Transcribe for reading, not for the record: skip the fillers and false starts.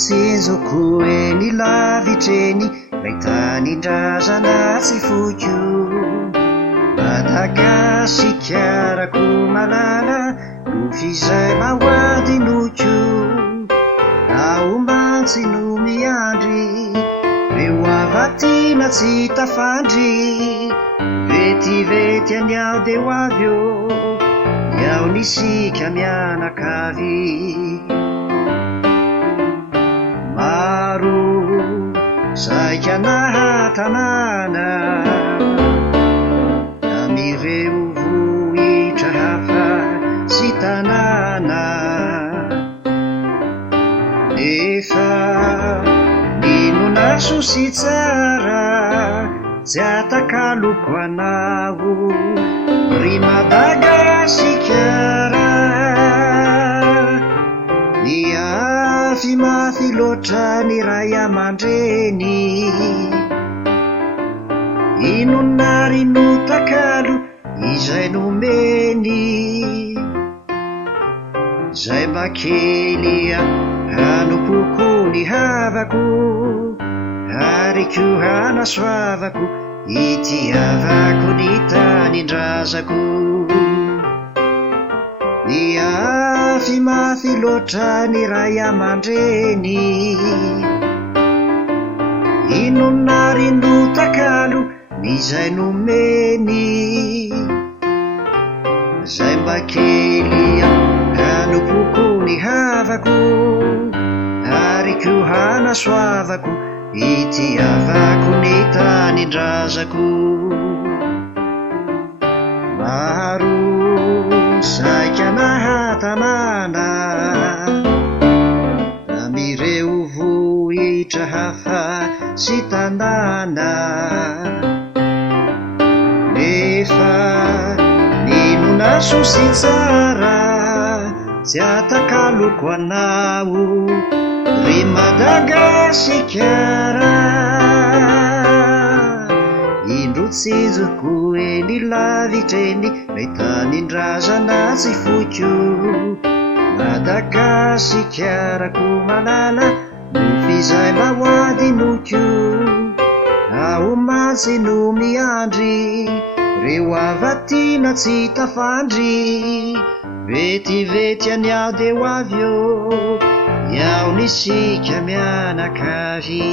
tsinjoko eny lavitreny lay tanin-drazana tsy foko madagasikarako malala no fizay mahoady noko aombantsy no miandry reo avatina tsy tafandry vetivety any ao de ho avy eo iao nisika mianakavy maro saika nahatanana amireo vohitra hafa sy tanàna nefa nino naso sy tsara tsy atakaloko anao ry Madagasikara ny afy mafy loatra ny ray aman-dreny inona no takalo izay nomeny zay makely anompoko ny havako ary koa hanasoavako itiavako ny tanin-drazako ny afy mafy loatra ny ray aman-dreny inona no takalo izay nomeny zay makely anompoko ny havako ary koa hanasoavako itiavako ny tanin-drazako maro saika nahatanana amireo vohitra hafa sy tanàna nefa nino naso sy tsara tsy atakaloko anao ry Madagasikara indro tsinjoko eny lavitreny lay tanin-drazana tsy foko Madagasikarako malala no fizay mahoady noko aomantsy no miandry reo avatina tsy tafandry vetivety any ao de ho avy eo iao nisika mianakavy